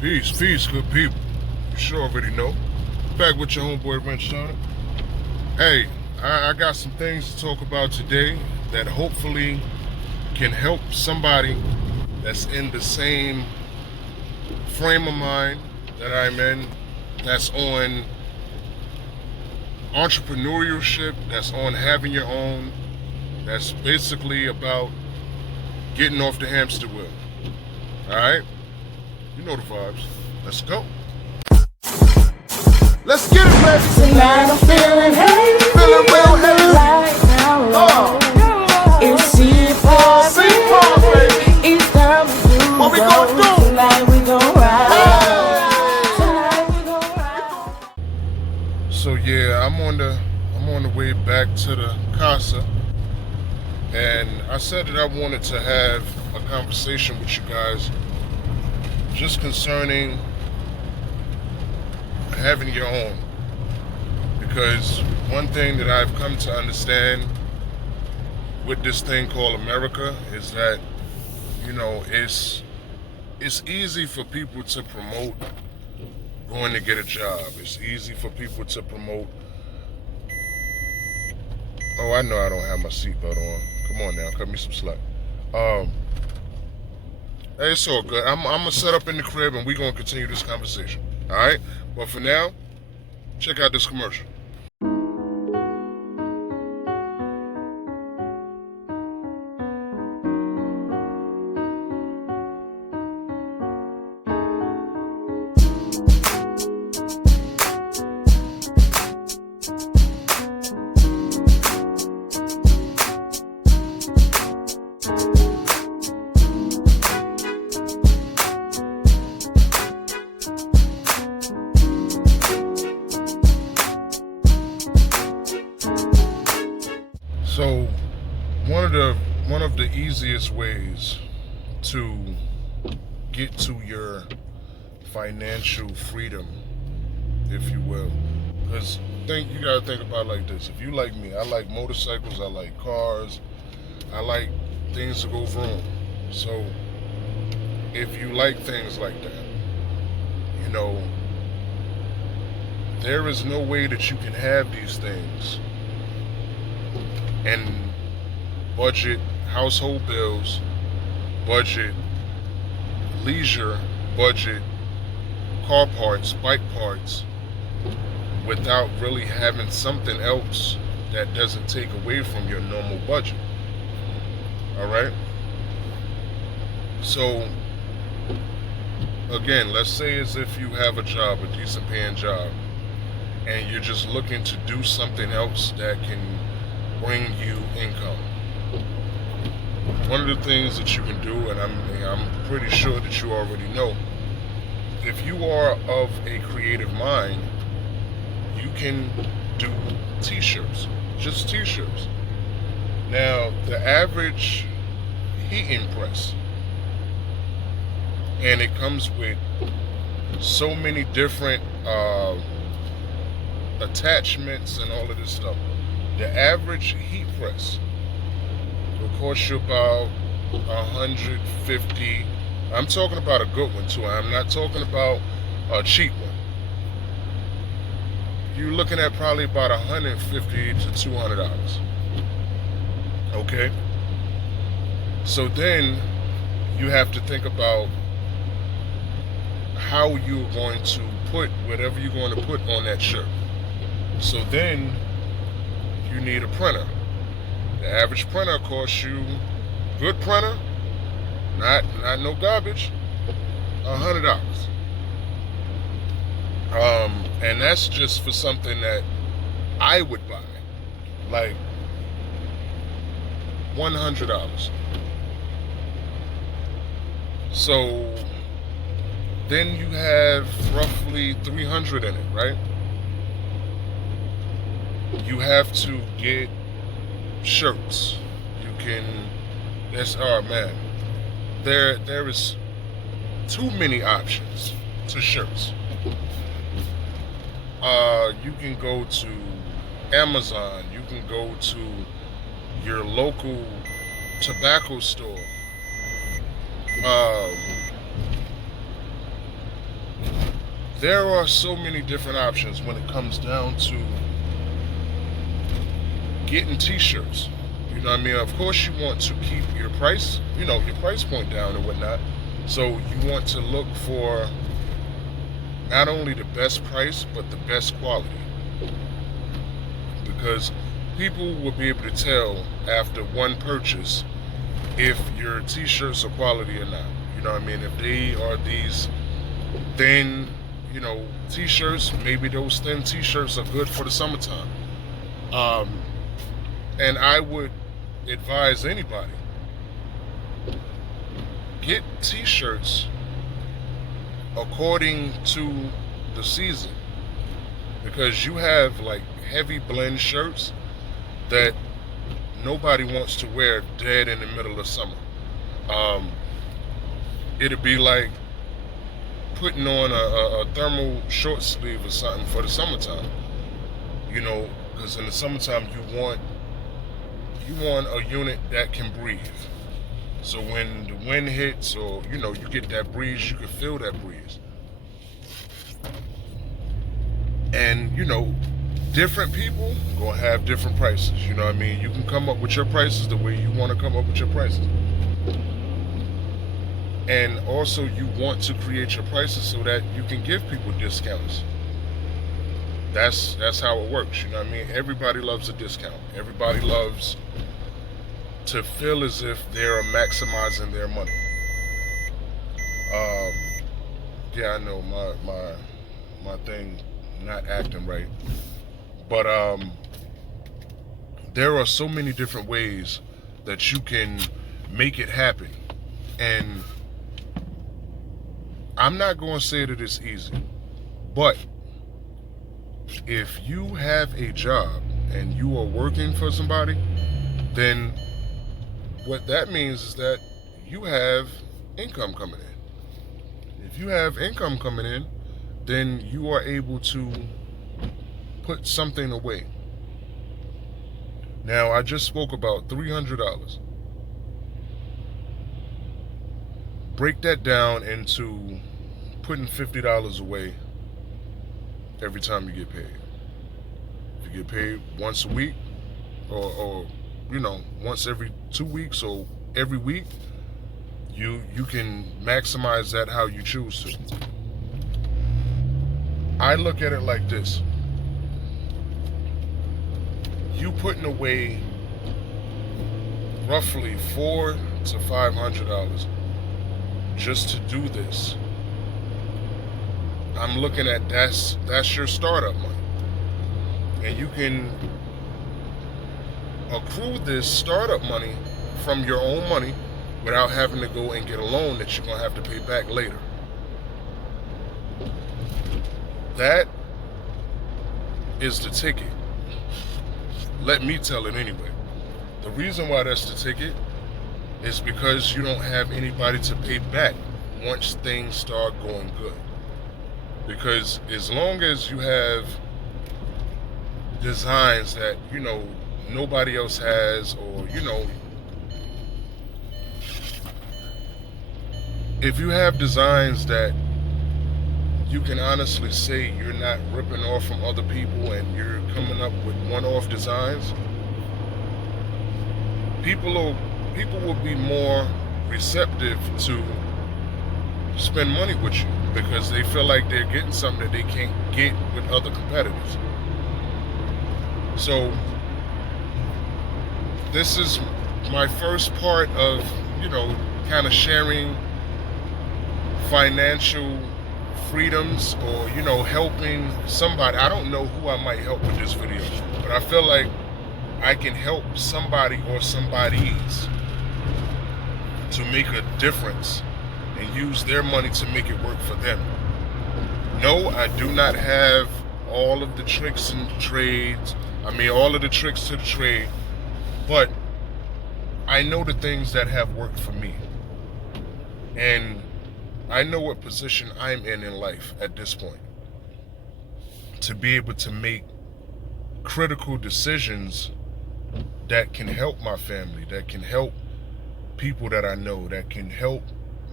Peace, peace, good people. You sure already know. Back with your homeboy Wrenchturna. Hey, I got some things to talk about today that hopefully can help somebody that's in the same frame of mind that I'm in, that's on entrepreneurship, that's on having your own, that's basically about getting off the hamster wheel. Alright? You know the vibes. Let's go. Let's get it, baby. Tonight I'm feeling hazy. Feeling real hazy. Right now, it's C4, baby. It's time to do. What we gonna do? Tonight we gon' ride. Tonight we gon' ride. So yeah, I'm on the way back to the casa, and I said that I wanted to have a conversation with you guys just concerning having your own, because one thing that I've come to understand with this thing called America is that, you know, it's easy for people to promote going to get a job. It's easy for people to promote, oh, I know I don't have my seatbelt on. Come on now, cut me some slack. Hey, it's all good. I'm gonna set up in the crib and we're gonna continue this conversation. Alright? But for now, check out this commercial. So one of the easiest ways to get to your financial freedom, if you will, because you gotta think about it like this. If you like me, I like motorcycles, I like cars, I like things to go vroom. So if you like things like that, you know, there is no way that you can have these things and budget household bills, budget leisure, budget car parts, bike parts, without really having something else that doesn't take away from your normal budget. Alright? So, again, let's say as if you have a job, a decent paying job, and you're just looking to do something else that can bring you income. One of the things that you can do, and I'm pretty sure that you already know, if you are of a creative mind, you can do t-shirts, just t-shirts. Now, the average heating press, and it comes with so many different attachments and all of this stuff. The average heat press will cost you about $150. I'm talking about a good one too. I'm not talking about a cheap one. You're looking at probably about $150 to $200. Okay? So then you have to think about how you're going to put whatever you're going to put on that shirt. So then you need a printer. The average printer costs you, good printer, not no garbage, $100. And that's just for something that I would buy, like $100. So then you have roughly 300 in it, right? You have to get shirts. You can, oh man, there is too many options to shirts. You can go to Amazon, you can go to your local tobacco store. there are so many different options when it comes down to getting t-shirts. You know what I mean? Of course you want to keep your price, your price point down and whatnot. So you want to look for not only the best price, but the best quality. Because people will be able to tell after one purchase if your t-shirts are quality or not. You know what I mean? If they are these thin, t-shirts, maybe those thin t-shirts are good for the summertime. And I would advise anybody, get t-shirts according to the season, because you have like heavy blend shirts that nobody wants to wear dead in the middle of summer. It'd be like putting on a thermal short sleeve or something for the summertime, because in the summertime you want a unit that can breathe. So when the wind hits, or you get that breeze, you can feel that breeze. And different people gonna have different prices. You know what I mean? You can come up with your prices the way you want to come up with your prices. And also you want to create your prices so that you can give people discounts. That's how it works. You know what I mean? Everybody loves a discount. Everybody loves to feel as if they're maximizing their money. Yeah, I know my thing not acting right, but there are so many different ways that you can make it happen, and I'm not going to say that it's easy, but if you have a job and you are working for somebody, then what that means is that you have income coming in. If you have income coming in, then you are able to put something away. Now, I just spoke about $300. Break that down into putting $50 away every time you get paid. If you get paid once a week, or once every 2 weeks, or every week, you can maximize that how you choose to. I look at it like this. You putting away roughly $400 to $500 just to do this. I'm looking at that's your startup money. And you can accrue this startup money from your own money without having to go and get a loan that you're going to have to pay back later. That is the ticket. Let me tell it anyway. The reason why that's the ticket is because you don't have anybody to pay back once things start going good. Because as long as you have designs that, nobody else has, or, if you have designs that you can honestly say you're not ripping off from other people and you're coming up with one-off designs, people will be more receptive to spend money with you because they feel like they're getting something that they can't get with other competitors. So this is my first part of, kind of sharing financial freedoms, or helping somebody. I don't know who I might help with this video, but I feel like I can help somebody or somebodies to make a difference and use their money to make it work for them. No, I do not have all of the tricks and trades. All of the tricks to the trade, but I know the things that have worked for me, and I know what position I'm in life at this point to be able to make critical decisions that can help my family, that can help people that I know, that can help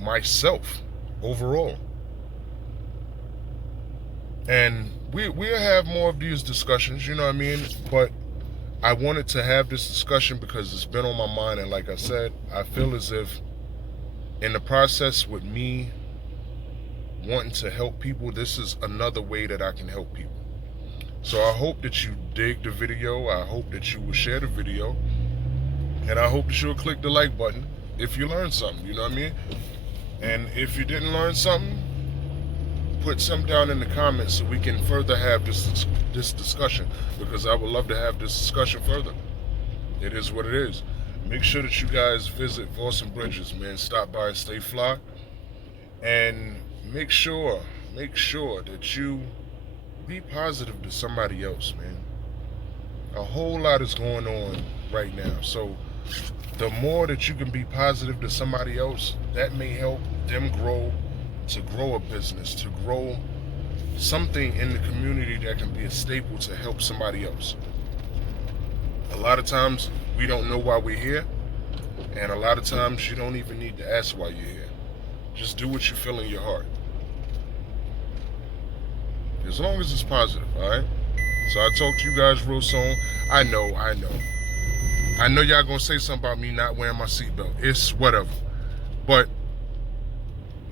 myself overall. And we'll have more of these discussions, you know what I mean? But I wanted to have this discussion because it's been on my mind, and like I said, I feel as if in the process with me wanting to help people, this is another way that I can help people. So I hope that you dig the video. I hope that you will share the video. And I hope that you'll click the like button if you learned something, you know what I mean? And if you didn't learn something, put some down in the comments so we can further have this discussion, because I would love to have this discussion further. It is what it is. Make sure that you guys visit Voice and Bridges, man. Stop by and stay fly. And make sure that you be positive to somebody else, man. A whole lot is going on right now. So the more that you can be positive to somebody else, that may help them grow a business, to grow something in the community that can be a staple to help somebody else. A lot of times we don't know why we're here, and a lot of times you don't even need to ask why you're here. Just do what you feel in your heart. As long as it's positive, alright? So I'll talk to you guys real soon. I know y'all gonna say something about me not wearing my seatbelt. It's whatever. But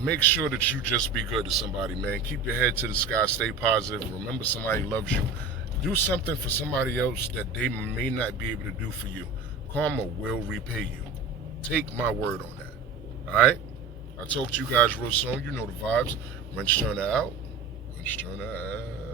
make sure that you just be good to somebody, man. Keep your head to the sky, stay positive. Remember, somebody loves you. Do something for somebody else that they may not be able to do for you. Karma will repay you. Take my word on that. Alright? I'll talk to you guys real soon. You know the vibes. Wrenchturna out. Wrenchturna out.